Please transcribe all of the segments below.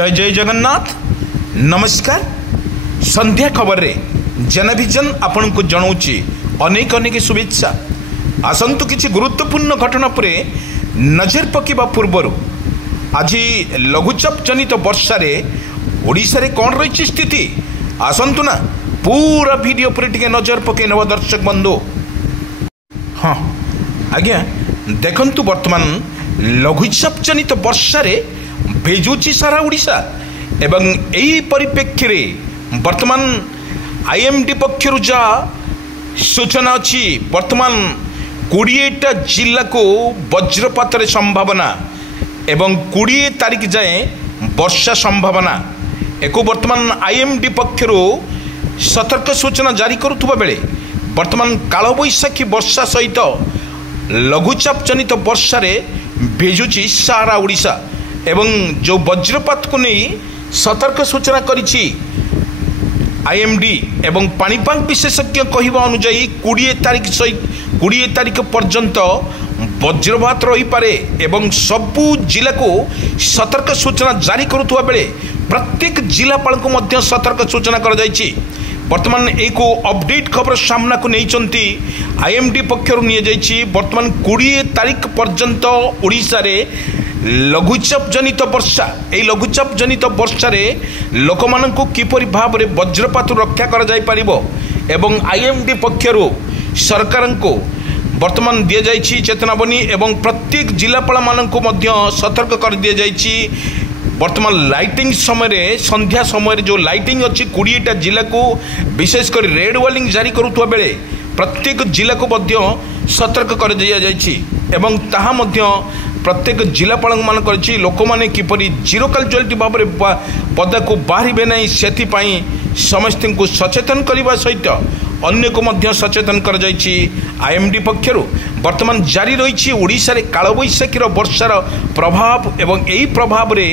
जय जय जगन्नाथ नमस्कार। संध्या खबर रे जनभिजन आपन को जनाऊँगी अनेक अनेक शुभेच्छा। आसतु किसी गुरुत्वपूर्ण घटना पर नजर पकेबा पूर्वर आज लघुचाप जनित वर्षा रे ओडिशा रे कौन रही स्थिति आसतु ना पूरा वीडियो पर टिके नजर पके नवा दर्शक बंधु। हाँ आज्ञा देखंतु वर्तमान लघुचाप जनित वर्षा रे भेजुची सारा ओडिशा एवं यही परिप्रेक्षी रे वर्तमान आईएमडी पक्षरु जा सूचना अच्छी वर्तमान 20टा जिला को वज्रपात संभावना एवं 20 तारीख जाए वर्षा संभावना एक वर्तमान आईएमडी पक्षरु सतर्क सूचना जारी करुवा बेले वर्तमान कालबैशाखी वर्षा सहित लघुचाप जनित वर्षा रे भेजुची सारा ओडिशा एवं जो वज्रपात को नहीं सतर्क सूचना करिछि आईएमडी एवं पाणीपाग विशेषज्ञ कहवा अनुजाई 20 तारीख पर्यंत वज्रपात रही पारे एवं सबु जिला को सतर्क सूचना जारी करुवा बेले प्रत्येक जिलापाल को मध्य सतर्क सूचना कर जाइछि। वर्तमान एक अपडेट खबर सामना को नहीं आईएमडी पक्षर नहीं वर्तमान 20 तारीख पर्यंत ओडिशा रे लघुचाप जनित वर्षा यही लघुचाप जनित वर्षा रे लोक मानक किपरि भाव में वज्रपात रक्षा कर जाय परिबो एवं आईएमडी पक्षरु सरकार को वर्तमान दि जाइछि चेतनावनी एवं प्रत्येक जिलापाल मानक मध्य सतर्क कर दि जाइछि। वर्तमान लाइटिंग समय संध्या समय जो लाइटिंग अच्छी 20टा जिला को विशेषकर रेड वार्निंग जारी करुवा बेले प्रत्येक जिला को मध्य सतर्क कर दिया जाइछि एवं ताहा मध्य प्रत्येक जिलापाल मान कर लोक मैंने किपरि जीरो कैजुआलिटी भाव में पदा को बाहर ना से समस्त को सचेतन करने सहित अन्य को मध्य सचेतन कर जाइछि आईएमडी पक्षरु। वर्तमान जारी रही ओडिशा रे कालबैशाखीर वर्षार प्रभाव एवं यही प्रभाव रे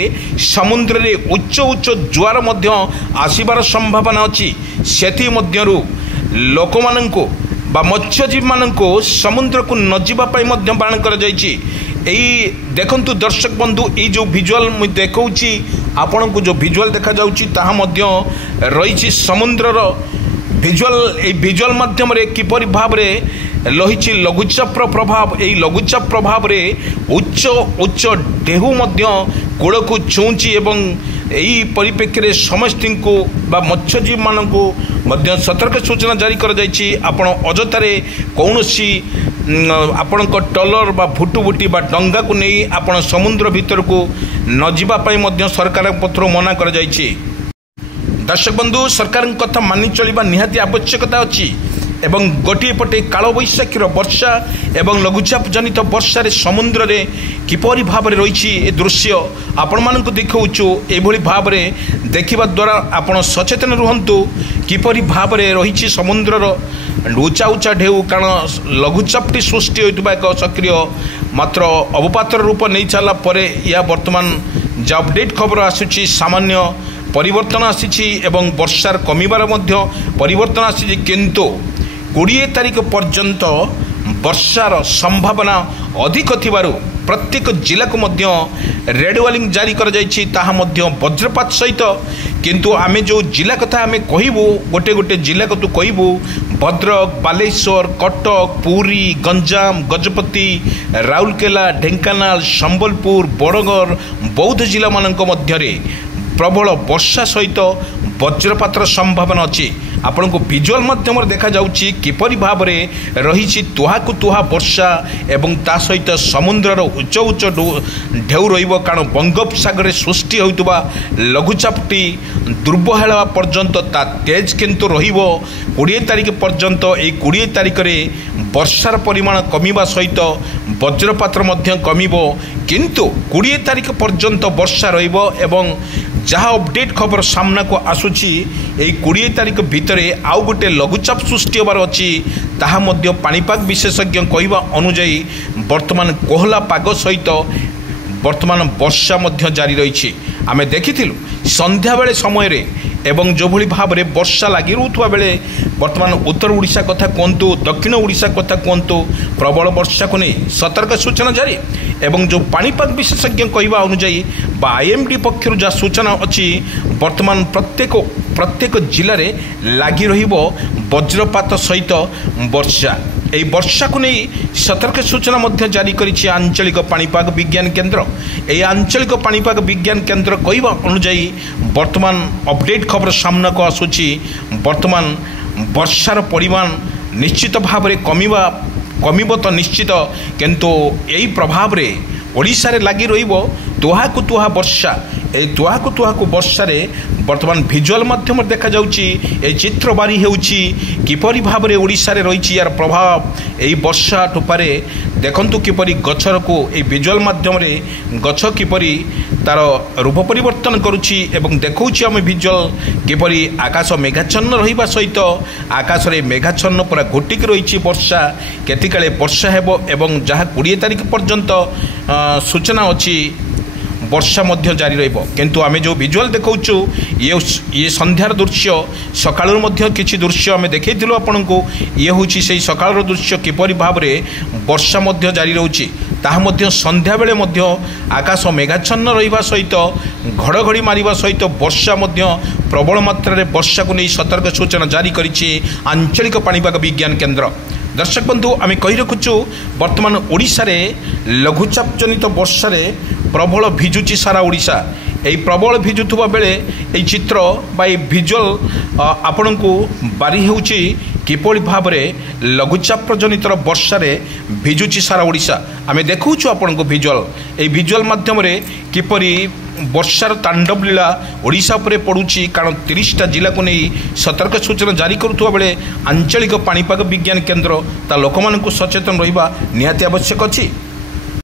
समुद्र रे उच्च उच्च ज्वार मध्य आसीबार संभावना अच्छी सेथि मध्यरु लोक माननको बा मत्स्यजीवी माननको समुद्र को न जीवा पाई मध्य बारण कर जाइछि। यही देखंतु दर्शक बंधु ये जो विजुअल मुझे देखौछि आपन को जो विजुअल देखा जाउछि ताहा मध्य रही समुद्रर विजुअल माध्यम रे किपरि भाव रे रही लघुचाप प्रभाव यही लघुचाप प्रभाव रे उच्च उच्च ढेउ मध्य कूड़ को छुँची एवं यही परिप्रेक्षी रे समस्त को बा मत्स्यजीवी मानक मध्य सतर्क सूचना जारी कर जाइछि। आपण अजतारे कौनसी आपण टलर बा भुटुभुटी बा डंगा को नहीं आपण समुद्र भीतर को न जीवा पाई मध्य सरकार पत्र मना कर जाइछि। दर्शक बंधु सरकार कथा मानि चलिबा निहाती आवश्यकता अच्छी एवं गोटे पटे कालबैशाखीर वर्षा एवं लघुचाप जनित वर्षा रे समुद्र रे किपरि भाव में रही ए दृश्य आपण मानक देखौछु एभली भाव में देखिबा द्वारा आपण सचेतन रुहंतु किपरि भाव में रही समुद्रर उचा उचा ढेउ कारण लघुचापटी सृष्टि होइतबा एक सक्रिय मात्र अवपातर रूप नहीं चला परे या वर्तमान जो अपडेट खबर आसुची सामान्य परिवर्तन आसी एवं वर्षार कमिबार मध्य परिवर्तन आसी किंतु 20 तारीख पर्यंत वर्षार संभावना अधिक थिबारु प्रत्येक जिला को मध्य रेड वार्निंग जारी कर जाइछि ताहा मध्य वज्रपात सहित किंतु आमे जो जिला कथा आमे कहिबु गोटे गोटे जिला को तू कहिबु भद्रक बालेश्वर कटक पुरी गंजाम गजपति राउरकेला ढेंकानाल संबलपुर बड़गड़ बौद्ध जिला मानक मध्य रे प्रबल वर्षा सहित वज्रपातर संभावना अच्छी। आपण को विजुअल माध्यम देखा जाउछि किपरि भाव में रही तुहा को तुहा वर्षा एवं ता सहित समुद्रर उच्च उच्च ढेउ रहिबो कारण बंगोपसागर सृष्टि होइतबा लघुचापटी दुर्बल होगा पर्यंत ता तेज किंतु रहिबो 20 तारीख पर्यंत ए 20 तारीख रे वर्षार परिमाण कमिबा सहित वज्रपात मध्य कमिबो किंतु 20 तारीख पर्यंत वर्षा रहिबो एवं जहाँ अपडेट खबर सामना को आसुची 20 तारीख भितर आउ गोटे लघुचाप सृष्टि होबार अच्छी ताहा मध्य पाणीपाग विशेषज्ञ कहवा अनुजाई वर्तमान कोहला पाग सहित वर्तमान वर्षा मध्य जारी रही आमे देखिथिलु संध्या बेले समय रे एवं जो भली भाव में वर्षा लगी रुवा बेले वर्तमान उत्तर ओडिशा कथा कहतु दक्षिण ओडिशा कथा कहतु प्रबल वर्षा को नहीं सतर्क सूचना जारी एवं जो पाणीपाग विशेषज्ञ कहवा अनुजाई बा आईएमडी पक्षर जहाँ सूचना अच्छी वर्तमान प्रत्येक जिले में लगी रहिबो वज्रपात सहित वर्षा। यही वर्षा को नहीं सतर्क सूचना मध्य जारी करिछि आंचलिक पाणीपाग विज्ञान केन्द्र। यही आंचलिक पाणीपाग विज्ञान केन्द्र कहवा अनुजाई वर्तमान अपडेट खबर सामना को आसुछि। वर्तमान वर्षार परिमाण निश्चित भाव में कमिब तो निश्चित, किंतु यही प्रभाव रे ओडिशा रे लगी रहिबो तुहाकु तुहा वर्षा। ए तुहाकु तुहाकु वर्षा रे वर्तमान भिजुआल माध्यम देखा जाउची ए चित्र बारी हेउची किपरि भाव रे ओडिशा रे रहिची यार प्रभाव। एई वर्षा टोपारे देखंतु किपरि गछर को ए भिजुआल माध्यम रे गछ किपरि तार रूप परिवर्तन करुची एवं देखौची हम भिजुआल किपरि आकाश मेघाच्छन्न रहिबा सहित आकाश रे मेघाच्छन्न पूरा घोटिक रहिची वर्षा। केतिकाले वर्षा हेबो एवं जहाँ 20 तारिख पर्यंत सूचना अच्छी वर्षा मध्य जारी रहिबो। किंतु आमे जो विजुअल देखौचु ये संध्यार दृश्य सकाळर मध्य किछि दृश्य आमे देखैथिलु आपनकु। ये होछि सेही सकाळर दृश्य किपरि भाव रे वर्षा मध्य जारी रहउछि ताहा मध्य संध्या बेले मध्य आकाश मेघाच्छन्न रहिबा सहित घड़घड़ी मारिबा सहित वर्षा मध्य प्रबल मात्रा रे वर्षा को नहीं सतर्क सूचना जारी करिछि आंचलिक पाणीपाग विज्ञान केन्द्र। दर्शक बंधु आम कही रखुचु वर्तमान ओडिशा रे लघुचाप जनित वर्षा रे प्रबल भिजुची सारा ओडिशा। यही प्रबल भिजुवा बेले यही चित्र बा भिजुअल आपण को बारी होउची किपरि भाव में लघुचाप जनित वर्षा रे भिजुची सारा ओडिशा। आम देखौचु आपण को भिजुअल यही भिजुअल माध्यम रे किपरि वर्षार तांडव लीला ओडिशा पर पड़ुची। कारण 30टा जिला को नहीं सतर्क सूचना जारी करुवा बेले आंचलिक पाणीपाग विज्ञान केन्द्र ता लोक सचेतन रहिबा निहाती आवश्यक अछि।